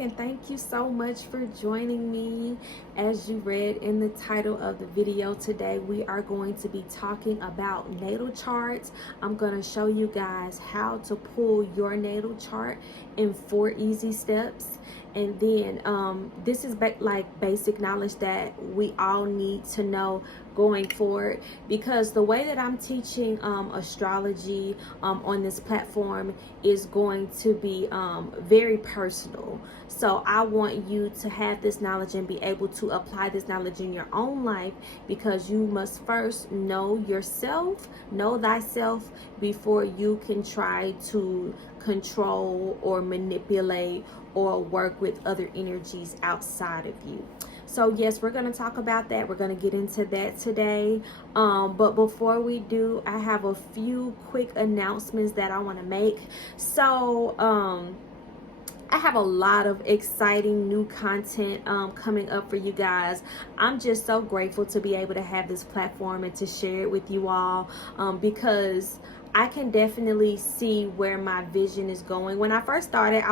back, and thank you so much for joining me. As you read in the title of the video, today we are going to be talking about natal charts. I'm going to show you guys how to pull your natal chart in 4 easy steps. And then this is like basic knowledge that we all need to know going forward, because the way that I'm teaching astrology on this platform is going to be very personal. So I want you to have this knowledge and be able to apply this knowledge in your own life, because you must first know yourself, know thyself, before you can try to control or manipulate or work with other energies outside of you. So yes, we're going to talk about that. We're going to get into that today. But before we do, I have a few quick announcements that I want to make. So I have a lot of exciting new content coming up for you guys. I'm just so grateful to be able to have this platform and to share it with you all, because I can definitely see where my vision is going. When I first started,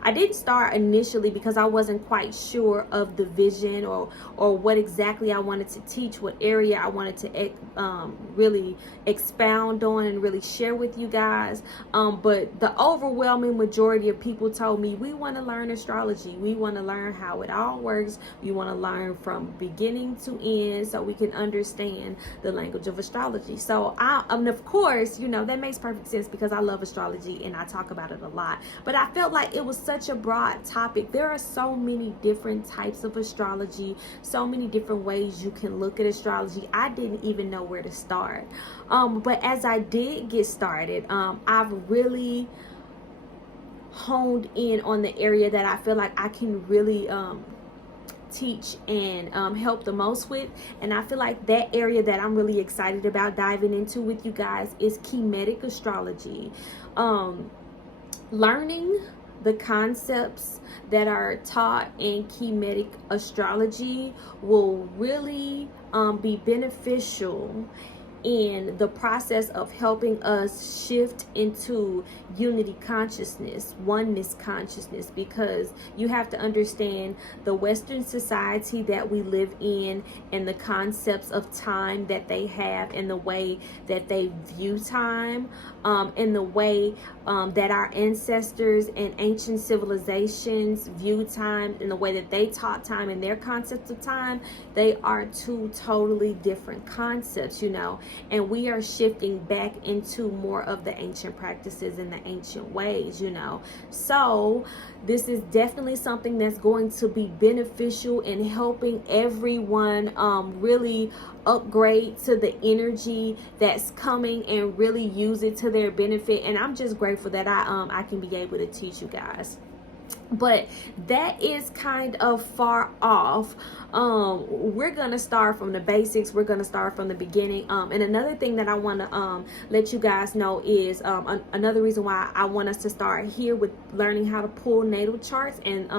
I didn't start initially because I wasn't quite sure of the vision or what exactly I wanted to teach, what area I wanted to really expound on and really share with you guys. But the overwhelming majority of people told me, we want to learn astrology. We want to learn how it all works. We want to learn from beginning to end so we can understand the language of astrology. So of course, you know, that makes perfect sense because I love astrology and I talk about it a lot. But I felt like it was such a broad topic. There are so many different types of astrology, so many different ways you can look at astrology. I didn't even know where to start. But as I did get started, I've really honed in on the area that I feel like I can really teach and help the most with. And I feel like that area that I'm really excited about diving into with you guys is Kemetic astrology. Learning the concepts that are taught in Kemetic astrology will really be beneficial in the process of helping us shift into unity consciousness, oneness consciousness, because you have to understand the Western society that we live in and the concepts of time that they have and the way that they view time, and the way that our ancestors and ancient civilizations view time and the way that they taught time and their concepts of time. They are two totally different concepts, you know. And we are shifting back into more of the ancient practices and the ancient ways, you know. So this is definitely something that's going to be beneficial in helping everyone really upgrade to the energy that's coming and really use it to their benefit. And I'm just grateful that I can be able to teach you guys. But that is kind of far off. We're gonna start from the basics. We're gonna start from the beginning. And another thing that I want to let you guys know is another reason why I want us to start here with learning how to pull natal charts and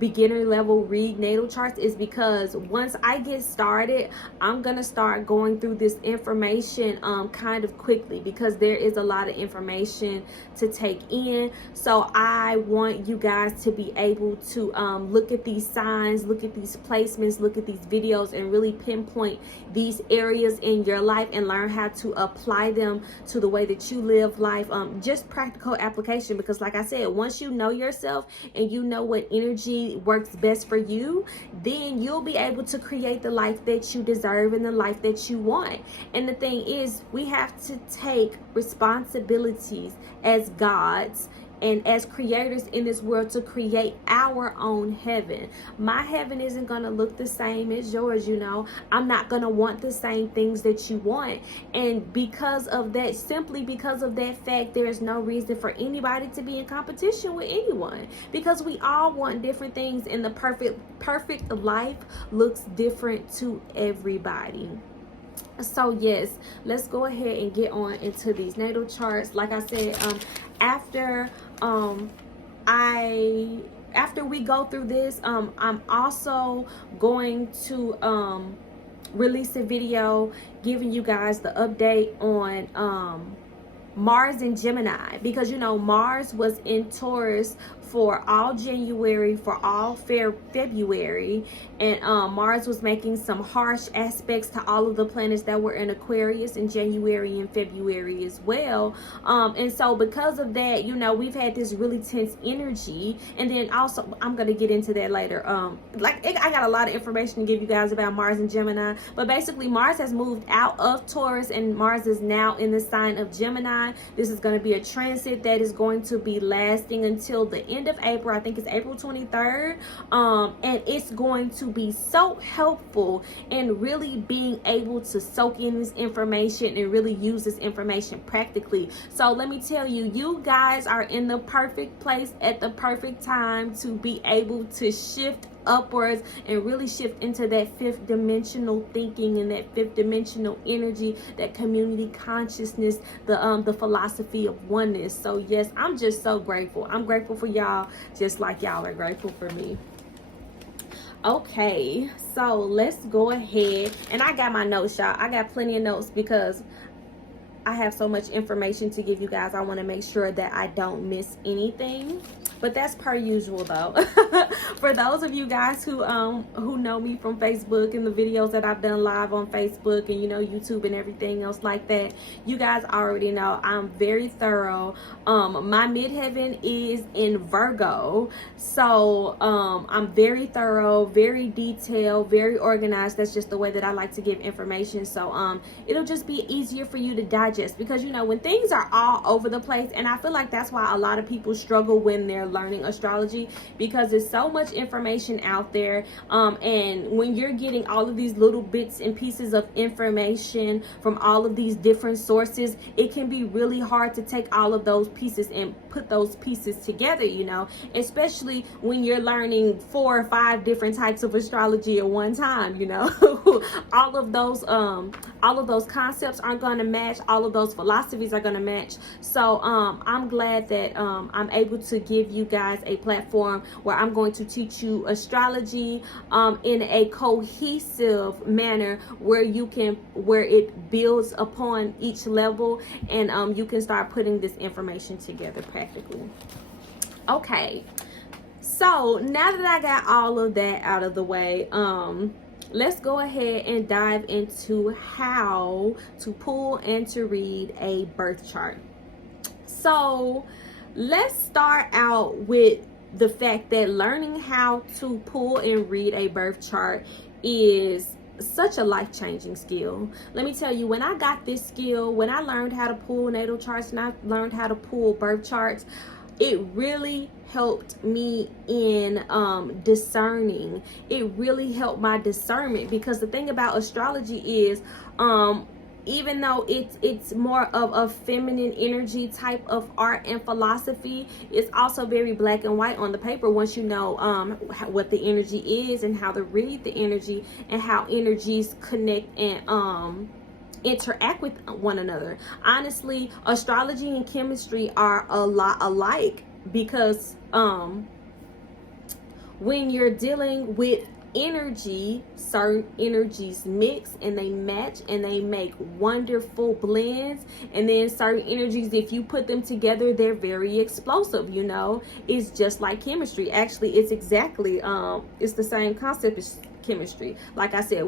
beginner level read natal charts is because once I get started, I'm gonna start going through this information kind of quickly, because there is a lot of information to take in. So I want you guys to be able to look at these signs, look at these placements, look at these videos, and really pinpoint these areas in your life and learn how to apply them to the way that you live life. Just practical application, because like I said, once you know yourself and you know what energy works best for you, then you'll be able to create the life that you deserve and the life that you want. And the thing is, we have to take responsibilities as gods and as creators in this world to create our own heaven. My heaven isn't going to look the same as yours, you know. I'm not going to want the same things that you want. And because of that, simply because of that fact, there is no reason for anybody to be in competition with anyone, because we all want different things, and the perfect life looks different to everybody. So yes, let's go ahead and get on into these natal charts. Like I said, after we go through this, I'm also going to release a video giving you guys the update on Mars in Gemini, because you know Mars was in Taurus for all January, for all February, and Mars was making some harsh aspects to all of the planets that were in Aquarius in January and February as well. And so because of that, you know, we've had this really tense energy. And then also, I'm gonna get into that later. I got a lot of information to give you guys about Mars and Gemini, but basically Mars has moved out of Taurus and Mars is now in the sign of Gemini. This is going to be a transit that is going to be lasting until the end of April. I think it's April 23rd. And it's going to be so helpful in really being able to soak in this information and really use this information practically. So let me tell you, you guys are in the perfect place at the perfect time to be able to shift upwards and really shift into that fifth dimensional thinking and that fifth dimensional energy, that community consciousness, the philosophy of oneness. So yes, I'm just so grateful. I'm grateful for y'all just like y'all are grateful for me. Okay, so let's go ahead, and I got my notes, y'all. I got plenty of notes because I have so much information to give you guys. I want to make sure that I don't miss anything. But that's per usual though. For those of you guys who know me from Facebook and the videos that I've done live on Facebook and, you know, YouTube and everything else like that, you guys already know I'm very thorough. My midheaven is in Virgo, so I'm very thorough, very detailed, very organized. That's just the way that I like to give information. So it'll just be easier for you to digest, because you know when things are all over the place, and I feel like that's why a lot of people struggle when they're learning astrology, because there's so much information out there, and when you're getting all of these little bits and pieces of information from all of these different sources, it can be really hard to take all of those pieces and put those pieces together, you know, especially when you're learning 4 or 5 different types of astrology at one time, you know. all of those concepts aren't going to match, all of those philosophies are going to match. So I'm glad that I'm able to give you guys a platform where I'm going to teach you astrology in a cohesive manner where it builds upon each level, and you can start putting this information together practically. Okay, so now that I got all of that out of the way, let's go ahead and dive into how to pull and to read a birth chart. So let's start out with the fact that learning how to pull and read a birth chart is such a life-changing skill. Let me tell you, when I got this skill, when I learned how to pull natal charts and I learned how to pull birth charts, it really helped me in discerning. It really helped my discernment, because the thing about astrology is even though it's more of a feminine energy type of art and philosophy, it's also very black and white on the paper once you know what the energy is and how to read the energy and how energies connect and interact with one another. Honestly, astrology and chemistry are a lot alike, because when you're dealing with energy, certain energies mix and they match and they make wonderful blends, and then certain energies, if you put them together, they're very explosive, you know. It's just like chemistry. Actually, it's exactly it's the same concept as chemistry. Like I said,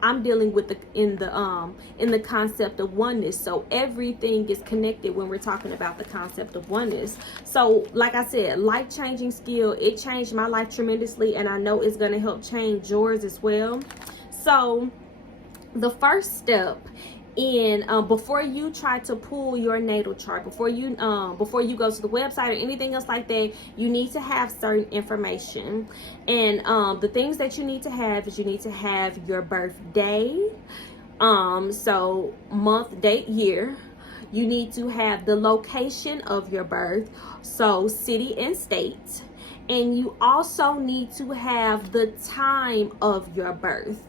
I'm dealing with in the concept of oneness. So everything is connected when we're talking about the concept of oneness. So like I said, life-changing skill. It changed my life tremendously, and I know it's going to help change yours as well. So the first step in before you try to pull your natal chart, before you go to the website or anything else like that, you need to have certain information. And the things that you need to have is you need to have your birthday, so month, date, year. You need to have the location of your birth, so city and state, and you also need to have the time of your birth.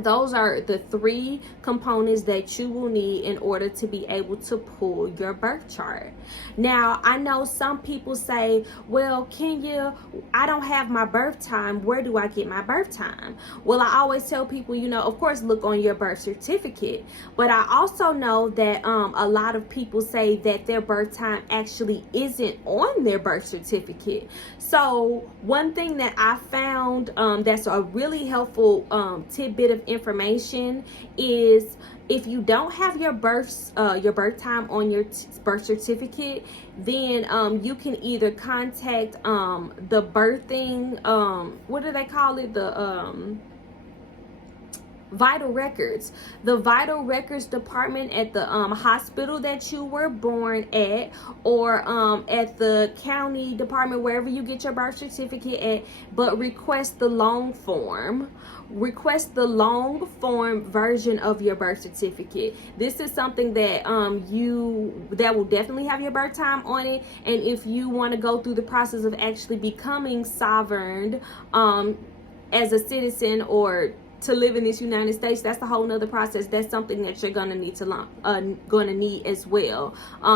Those are the 3 components that you will need in order to be able to pull your birth chart. Now, I know some people say, well, Kenya, I don't have my birth time. Where do I get my birth time? Well, I always tell people, of course, look on your birth certificate. But I also know that a lot of people say that their birth time actually isn't on their birth certificate. So one thing that I found that's a really helpful tidbit of information is, if you don't have your birth time on your birth certificate, then you can either contact the birthing, what do they call it, the vital records, the vital records department at the hospital that you were born at, or at the county department, wherever you get your birth certificate at, but request the long form version of your birth certificate. This is something that that will definitely have your birth time on it. And if you want to go through the process of actually becoming sovereign as a citizen, or to live in this United States, that's a whole nother process. That's something that you're gonna need as well.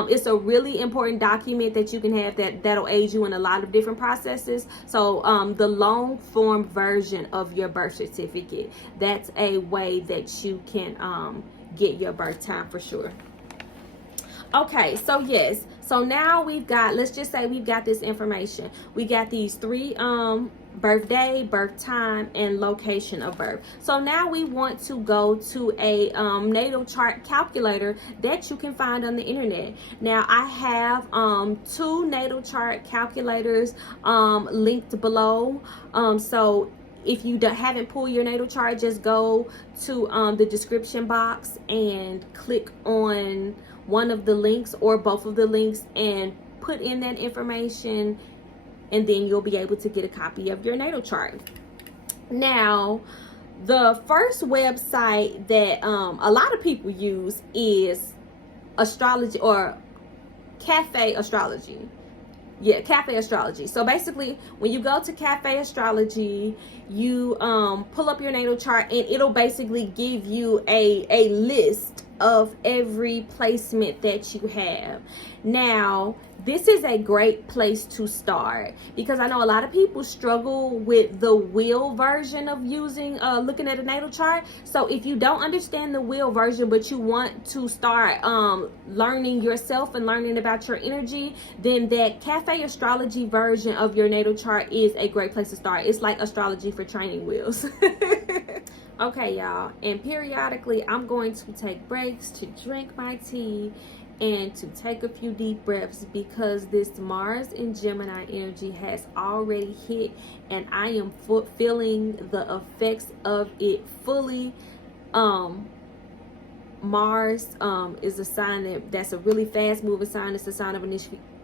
It's a really important document that you can have that'll aid you in a lot of different processes. So the long form version of your birth certificate, that's a way that you can get your birth time for sure. Okay, so yes, so now let's just say we've got this information. We got these 3 birthday, birth time, and location of birth. So now we want to go to a natal chart calculator that you can find on the internet. Now I have 2 natal chart calculators linked below. So if you haven't pulled your natal chart, just go to the description box and click on one of the links or both of the links and put in that information, and then you'll be able to get a copy of your natal chart. Now, the first website that a lot of people use is astrology, or Cafe Astrology. Yeah, Cafe Astrology. So basically, when you go to Cafe Astrology, you pull up your natal chart, and it'll basically give you a list of every placement that you have. Now, this is a great place to start, because I know a lot of people struggle with the wheel version of looking at a natal chart. So if you don't understand the wheel version, but you want to start learning yourself and learning about your energy, then that Cafe Astrology version of your natal chart is a great place to start. It's like astrology for training wheels. Okay, y'all, and periodically I'm going to take breaks to drink my tea and to take a few deep breaths, because this Mars and Gemini energy has already hit, and I am feeling the effects of it fully. Mars is a sign that's a really fast moving sign. It's a sign of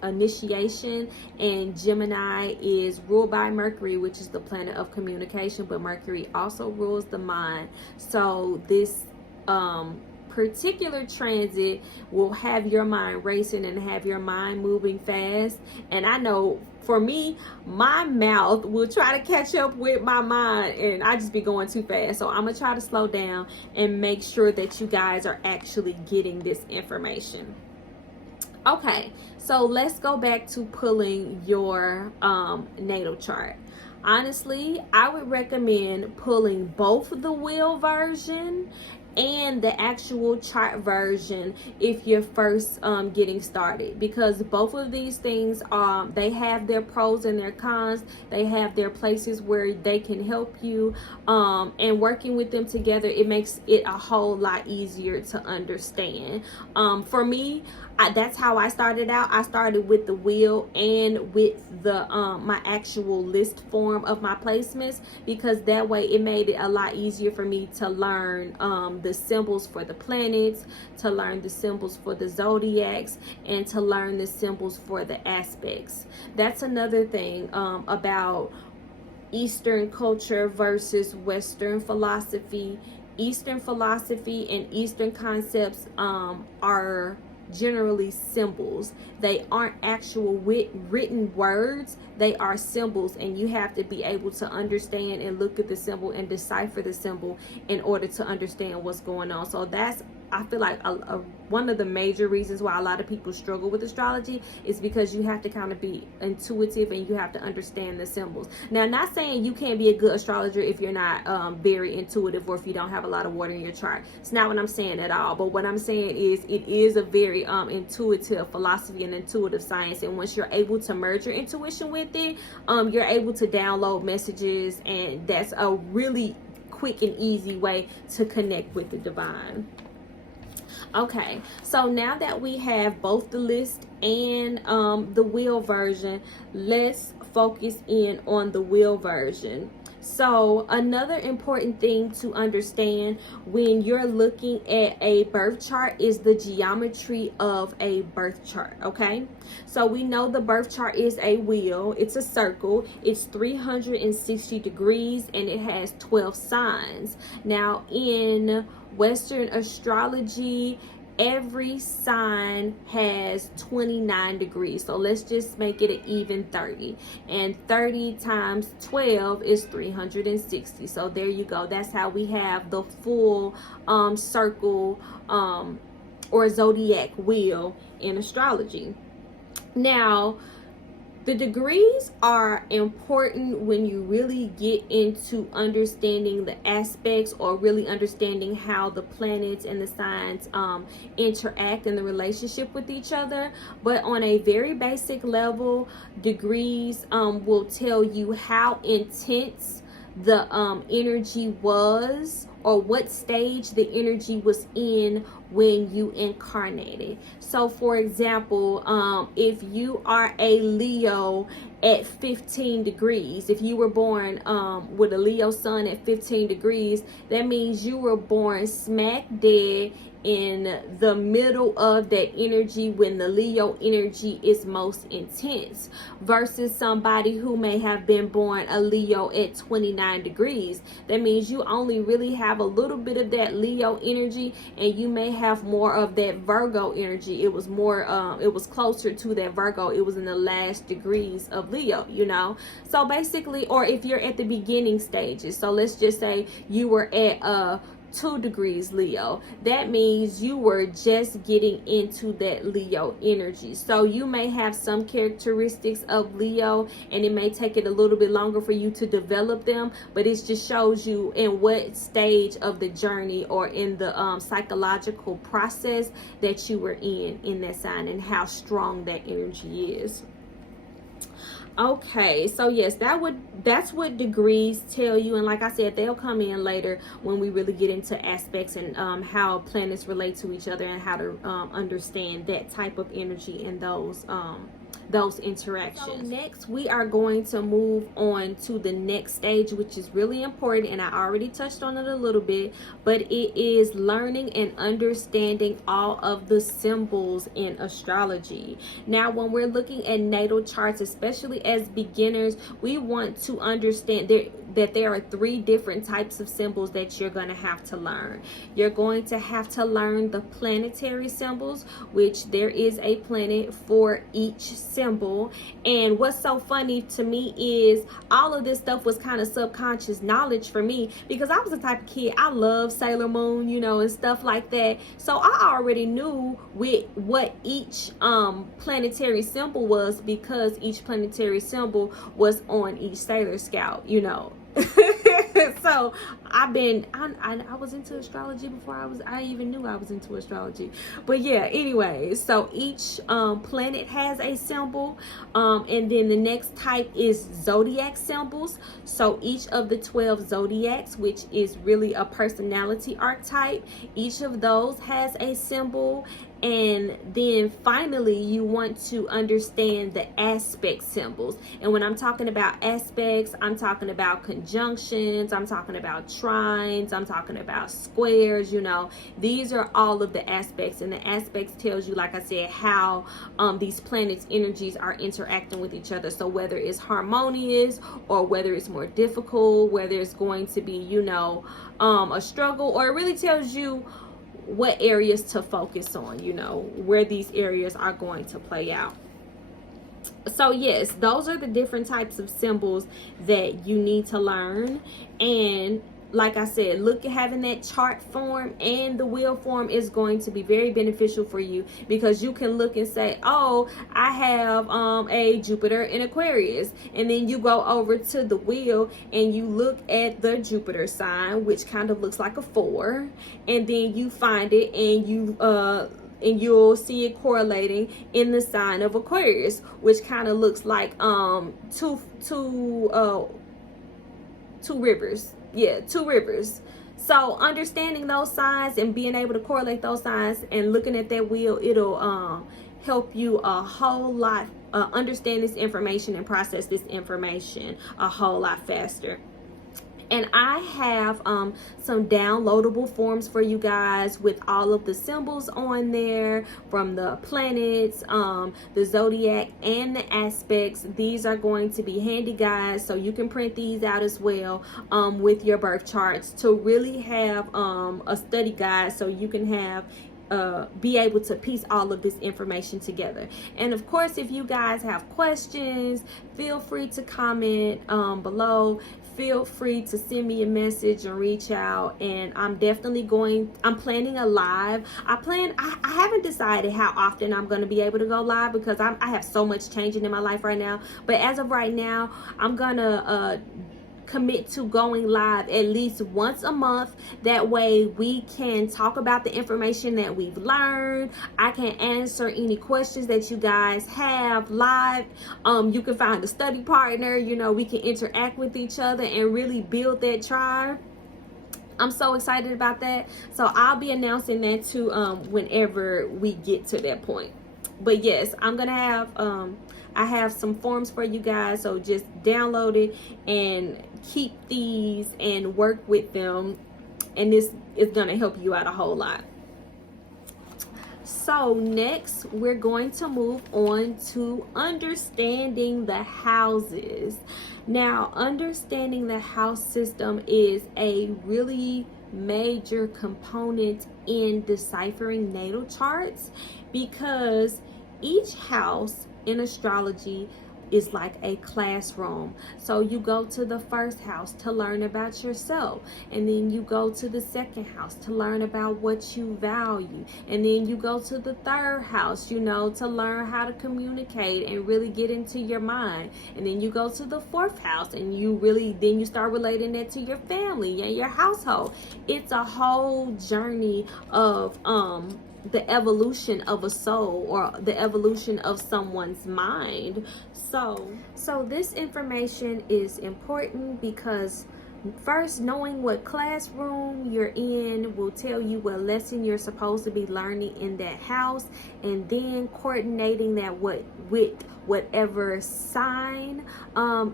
initiation, and Gemini is ruled by Mercury, which is the planet of communication, but Mercury also rules the mind. So this particular transit will have your mind racing and have your mind moving fast. And I know for me, my mouth will try to catch up with my mind, and I just be going too fast. So I'm gonna try to slow down and make sure that you guys are actually getting this information. Okay, so let's go back to pulling your natal chart. Honestly, I would recommend pulling both the wheel version and the actual chart version if you're first getting started, because both of these things they have their pros and their cons. They have their places where they can help you, and working with them together, it makes it a whole lot easier to understand. For me, that's how I started out. I started with the wheel and with the my actual list form of my placements, because that way it made it a lot easier for me to learn the symbols for the planets, to learn the symbols for the zodiacs, and to learn the symbols for the aspects. That's another thing about Eastern culture versus Western philosophy. Eastern philosophy and Eastern concepts are generally symbols. They aren't actual written words. They are symbols, and you have to be able to understand and look at the symbol and decipher the symbol in order to understand what's going on. So that's, I feel like, one of the major reasons why a lot of people struggle with astrology is because you have to kind of be intuitive and you have to understand the symbols. Now, not saying you can't be a good astrologer if you're not very intuitive, or if you don't have a lot of water in your chart. It's not what I'm saying at all. But what I'm saying is it is a very intuitive philosophy and intuitive science. And once you're able to merge your intuition with it, you're able to download messages, and that's a really quick and easy way to connect with the divine. Okay, so now that we have both the list and the wheel version, let's focus in on the wheel version. So another important thing to understand when you're looking at a birth chart is the geometry of a birth chart, okay? So we know the birth chart is a wheel. It's a circle. It's 360 degrees, and it has 12 signs. Now, in Western astrology, every sign has 29 degrees. So let's just make it an even 30. And 30 times 12 is 360. So there you go. That's how we have the full circle or zodiac wheel in astrology. Now, the degrees are important when you really get into understanding the aspects, or really understanding how the planets and the signs interact in the relationship with each other. But on a very basic level, degrees will tell you how intense the energy was, or what stage the energy was in when you incarnated. So for example, if you are a Leo at 15 degrees, if you were born with a Leo sun at 15 degrees, that means you were born smack dead in the middle of that energy when the Leo energy is most intense, versus somebody who may have been born a Leo at 29 degrees. That means you only really have a little bit of that Leo energy, and you may have more of that Virgo energy. It was more it was closer to that Virgo. It was in the last degrees of Leo, you know. So basically, or if you're at the beginning stages, so let's just say you were at 2 degrees Leo, that means you were just getting into that Leo energy. So you may have some characteristics of Leo, and it may take it a little bit longer for you to develop them, but it just shows you in what stage of the journey, or in the psychological process that you were in that sign, and how strong that energy is. Okay, so yes, that's what degrees tell you. And like I said, they'll come in later when we really get into aspects and how planets relate to each other, and how to understand that type of energy and those interactions. So next, we are going to move on to the next stage, which is really important, and I already touched on it a little bit, but it is learning and understanding all of the symbols in astrology. Now, when we're looking at natal charts, especially as beginners, we want to understand that there are 3 different types of symbols that you're going to have to learn. You're going to have to learn the planetary symbols, which there is a planet for each symbol. And what's so funny to me is all of this stuff was kind of subconscious knowledge for me, because I was the type of kid, I love Sailor Moon, you know, and stuff like that. So I already knew what each planetary symbol was, because each planetary symbol was on each Sailor Scout, you know. So I was into astrology before I even knew I was into astrology. But yeah, anyway, so each planet has a symbol, and then the next type is zodiac symbols. So each of the 12 zodiacs, which is really a personality archetype, each of those has a symbol. And then finally, you want to understand the aspect symbols. And when I'm talking about aspects, I'm talking about conjunctions, I'm talking about trines, I'm talking about squares, you know. These are all of the aspects, and the aspects tells you, like I said, how these planets' energies are interacting with each other. So whether it's harmonious, or whether it's more difficult, whether it's going to be, you know, a struggle, or it really tells you what areas to focus on, you know, where these areas are going to play out. So yes, those are the different types of symbols that you need to learn. And like I said, look at having that chart form and the wheel form is going to be very beneficial for you, because you can look and say, oh, I have a Jupiter in Aquarius, and then you go over to the wheel and you look at the Jupiter sign, which kind of looks like a 4, and then you find it and you'll see it correlating in the sign of Aquarius, which kind of looks like two rivers. Yeah, 2 rivers. So understanding those signs and being able to correlate those signs and looking at that wheel, it'll help you a whole lot understand this information and process this information a whole lot faster. And I have some downloadable forms for you guys with all of the symbols on there, from the planets, the zodiac, and the aspects. These are going to be handy, guys, so you can print these out as well with your birth charts to really have a study guide, so you can have be able to piece all of this information together. And of course, if you guys have questions, feel free to comment below. Feel free to send me a message and reach out. And I'm planning a live. I haven't decided how often I'm going to be able to go live, because I have so much changing in my life right now. But as of right now, I'm gonna commit to going live at least once a month. That way we can talk about the information that we've learned. I can answer any questions that you guys have live. You can find a study partner, you know, we can interact with each other and really build that tribe. I'm so excited about that. So I'll be announcing that too whenever we get to that point. But yes, I'm gonna have I have some forms for you guys, so just download it and keep these and work with them, and this is gonna help you out a whole lot. So next, we're going to move on to understanding the houses. Now, understanding the house system is a really major component in deciphering natal charts, because each house in astrology is like a classroom. So you go to the first house to learn about yourself, and then you go to the second house to learn about what you value, and then you go to the third house, you know, to learn how to communicate and really get into your mind, and then you go to the fourth house and then you start relating that to your family and your household. It's a whole journey of the evolution of a soul, or the evolution of someone's mind. So this information is important, because first, knowing what classroom you're in will tell you what lesson you're supposed to be learning in that house, and then coordinating that with whatever sign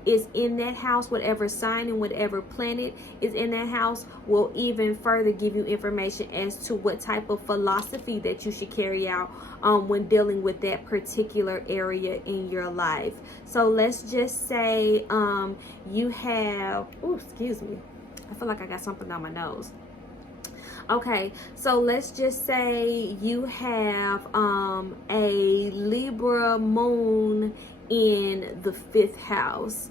is in that house, whatever sign and whatever planet is in that house will even further give you information as to what type of philosophy that you should carry out when dealing with that particular area in your life. So let's just say you have, excuse me, I feel like I got something on my nose. Okay, so let's just say you have a Libra moon in the 5th house.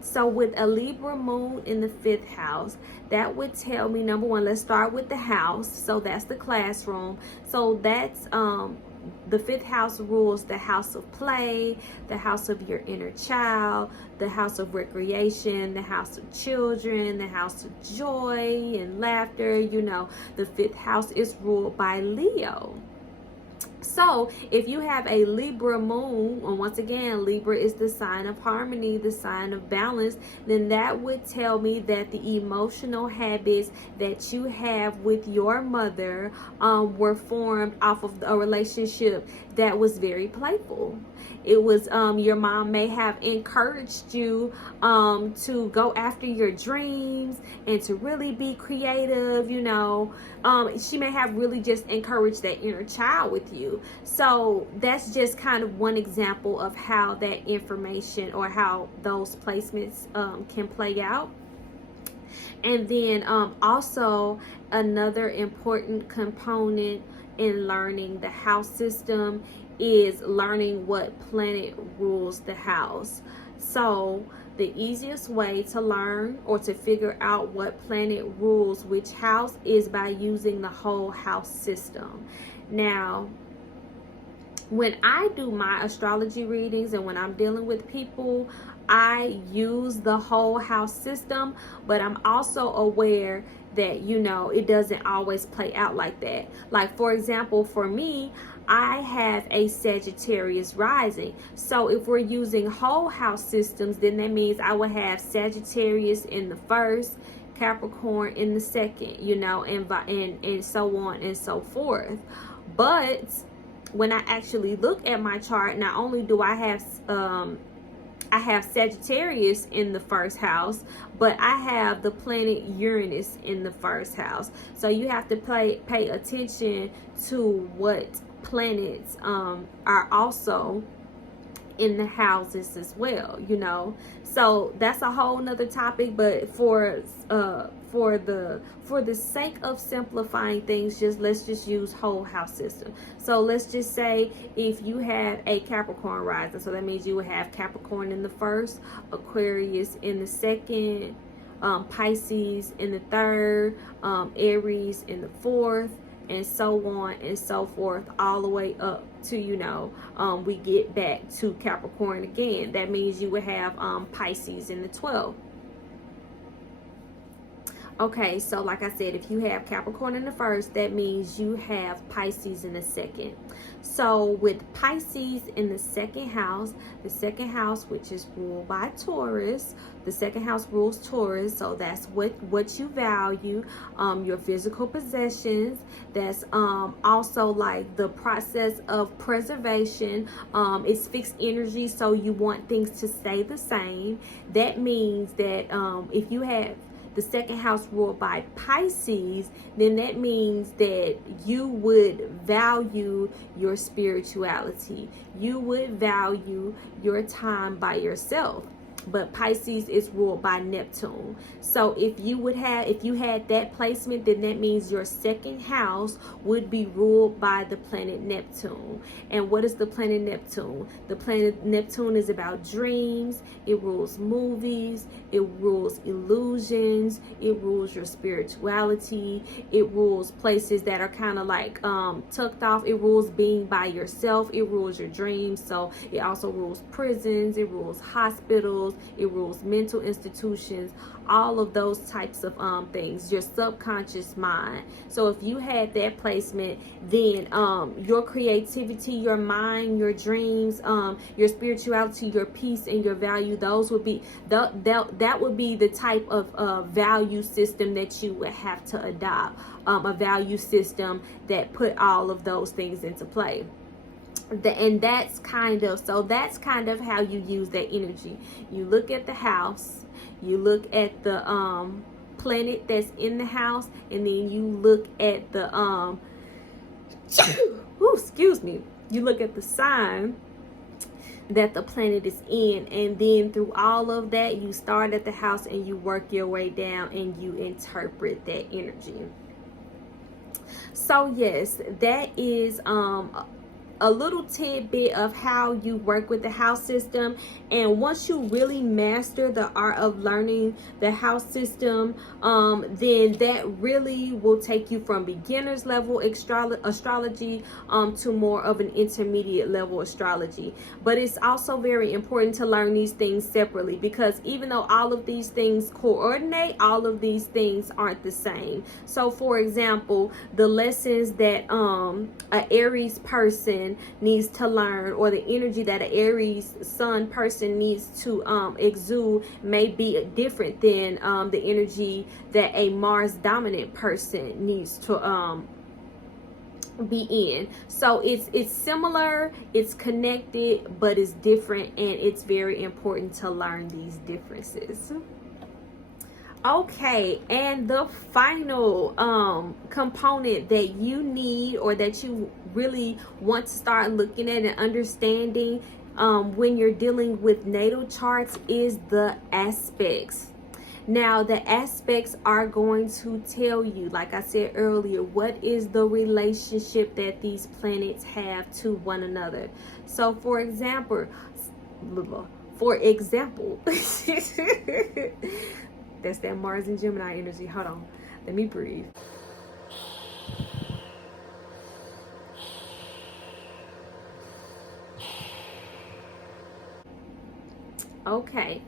So with a Libra moon in the 5th house, that would tell me, number one, let's start with the house. So that's the classroom. So that's the 5th house rules the house of play, the house of your inner child, the house of recreation, the house of children, the house of joy and laughter. You know, the 5th house is ruled by Leo. So if you have a Libra moon, and once again, Libra is the sign of harmony, the sign of balance, then that would tell me that the emotional habits that you have with your mother were formed off of a relationship that was very playful. It was your mom may have encouraged you to go after your dreams and to really be creative, you know. She may have really just encouraged that inner child with you. So that's just kind of one example of how that information or how those placements can play out. And then also another important component in learning the house system is learning what planet rules the house. So the easiest way to learn or to figure out what planet rules which house is by using the whole house system. Now, when I do my astrology readings and when I'm dealing with people, I use the whole house system, but I'm also aware that, you know, it doesn't always play out like that. Like, for example, for me, I have a Sagittarius rising. So if we're using whole house systems, then that means I will have Sagittarius in the first, Capricorn in the second, you know, and so on and so forth. But when I actually look at my chart, not only do I have Sagittarius in the first house, but I have the planet Uranus in the first house. So you have to pay attention to what planets are also in the houses as well, you know. So that's a whole nother topic, but for the sake of simplifying things, let's just use whole house system. So let's just say if you have a Capricorn rising, so that means you would have Capricorn in the first, Aquarius in the second, Pisces in the third, Aries in the fourth, and so on and so forth, all the way up to, you know, we get back to Capricorn again. That means you would have Pisces in the 12th. Okay, so like I said, if you have Capricorn in the first, that means you have Pisces in the second. So with Pisces in the second house, which is ruled by Taurus, the second house rules Taurus, so that's what you value, your physical possessions. That's also like the process of preservation. It's fixed energy, so you want things to stay the same. That means that if you have the second house ruled by Pisces, then that means that you would value your spirituality. You would value your time by yourself. But Pisces is ruled by Neptune. So if you had that placement, then that means your second house would be ruled by the planet Neptune. And what is the planet Neptune? The planet Neptune is about dreams. It rules movies. It rules illusions. It rules your spirituality. It rules places that are kind of like tucked off. It rules being by yourself. It rules your dreams. So it also rules prisons. It rules hospitals. It rules mental institutions, all of those types of things, your subconscious mind. So if you had that placement, then your creativity, your mind, your dreams, your spirituality, your peace, and your value, those would be that would be the type of value system that you would have to adopt, a value system that put all of those things into play. And that's kind of how you use that energy. You look at the house, you look at the planet that's in the house, and then you look at the you look at the sign that the planet is in, and then through all of that, you start at the house and you work your way down and you interpret that energy. So yes, that is a little tidbit of how you work with the house system. And once you really master the art of learning the house system, then that really will take you from beginner's level astrology to more of an intermediate level astrology. But it's also very important to learn these things separately, because even though all of these things coordinate, all of these things aren't the same. So for example, the lessons that a Aries person needs to learn, or the energy that an Aries sun person needs to exude, may be different than the energy that a Mars dominant person needs to be in. So it's similar, it's connected, but it's different, and it's very important to learn these differences. Okay, and the final component that you need, or that you really want to start looking at and understanding when you're dealing with natal charts, is the aspects. Now, the aspects are going to tell you, like I said earlier, what is the relationship that these planets have to one another. So, for example, that's that Mars and Gemini energy. Hold on, let me breathe. Okay.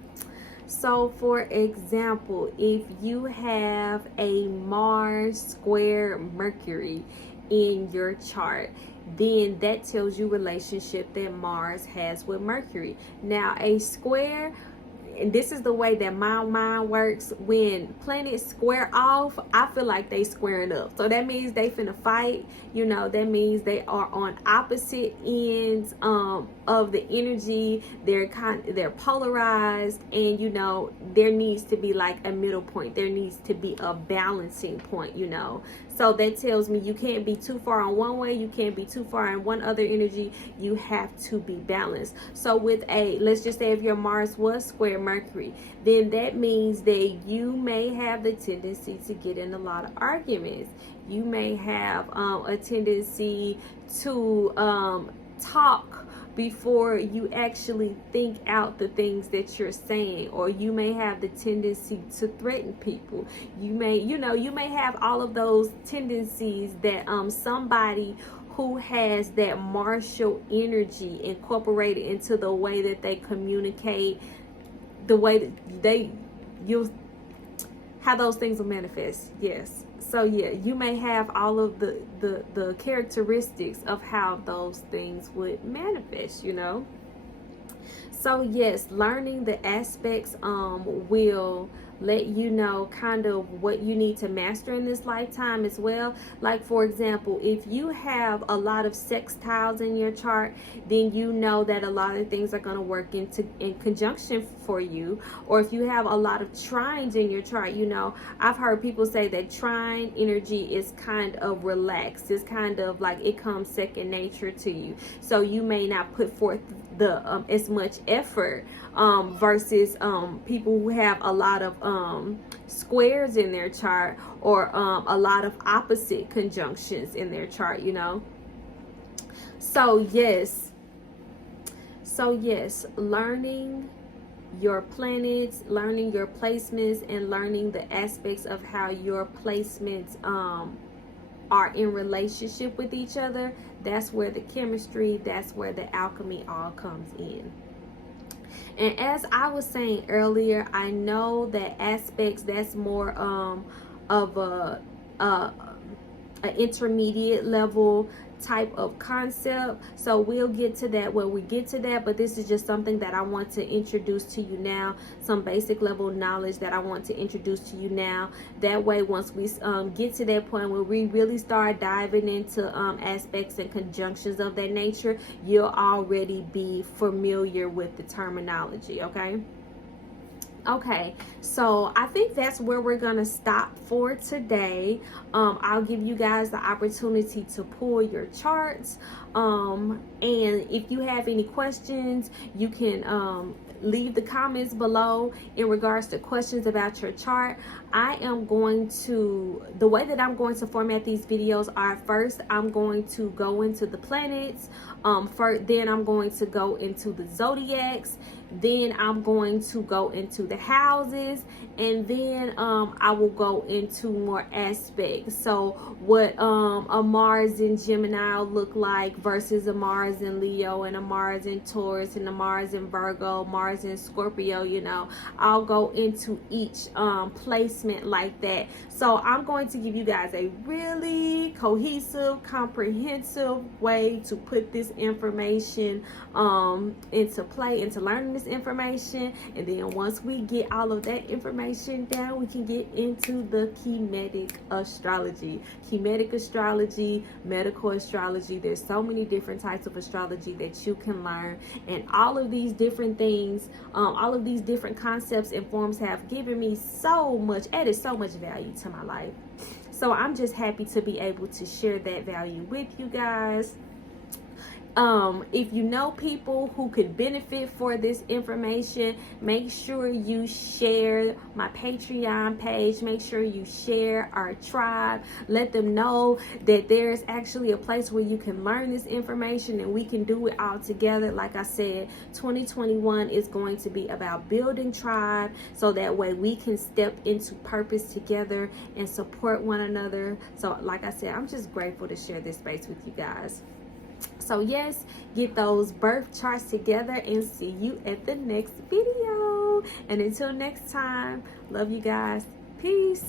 So, for example, if you have a Mars square Mercury in your chart, then that tells you relationship that Mars has with Mercury. Now, a square, and this is the way that my mind works, when planets square off, I feel like they squaring up. So that means they finna fight. That means they are on opposite ends of the energy. They're polarized, and there needs to be like a middle point. There needs to be a balancing point. So that tells me you can't be too far on one way, you can't be too far in one other energy. You have to be balanced. So with let's just say if your Mars was square Mercury, then that means that you may have the tendency to get in a lot of arguments. You may have a tendency to talk before you actually think out the things that you're saying, or you may have the tendency to threaten people. You may have all of those tendencies that somebody who has that martial energy incorporated into the way that they communicate, the way that how those things will manifest. Yes. So yeah, you may have all of the characteristics of how those things would manifest, So yes, learning the aspects will let you know kind of what you need to master in this lifetime as well. Like, for example, if you have a lot of sextiles in your chart, then you know that a lot of things are going to work in conjunction for you. Or if you have a lot of trines in your chart, I've heard people say that trine energy is kind of relaxed. It's kind of like it comes second nature to you. So you may not put forth the as much effort versus people who have a lot of squares in their chart, or a lot of opposite conjunctions in their chart. So yes, learning your planets, learning your placements, and learning the aspects of how your placements are in relationship with each other, that's where the chemistry, that's where the alchemy all comes in. And as I was saying earlier, I know that aspects, that's more of a intermediate level type of concept. So we'll get to that when we get to that, but this is just something that I want to introduce to you now, some basic level knowledge that I want to introduce to you now. That way, once we get to that point where we really start diving into aspects and conjunctions of that nature, you'll already be familiar with the terminology. Okay, so I think that's where we're gonna stop for today. I'll give you guys the opportunity to pull your charts, and if you have any questions, you can leave the comments below in regards to questions about your chart. The way that I'm going to format these videos are, first I'm going to go into the planets, then I'm going to go into the zodiacs, then I'm going to go into the houses, and then I will go into more aspects. So what a Mars in Gemini look like versus a Mars in Leo, and a Mars in Taurus, and a Mars in Virgo, Mars in Scorpio. I'll go into each placement like that. So I'm going to give you guys a really cohesive, comprehensive way to put this information into play, into learning this information. And then once we get all of that information down, we can get into the Kemetic astrology. Kemetic astrology, medical astrology. There's so many different types of astrology that you can learn, and all of these different things, all of these different concepts and forms have given me added so much value to my life. So I'm just happy to be able to share that value with you guys. If you know people who could benefit for this information, make sure you share my Patreon page. Make sure you share our tribe. Let them know that there's actually a place where you can learn this information and we can do it all together. Like I said, 2021 is going to be about building tribe, so that way we can step into purpose together and support one another. So like I said, I'm just grateful to share this space with you guys. So yes, get those birth charts together and see you at the next video. And until next time, love you guys. Peace.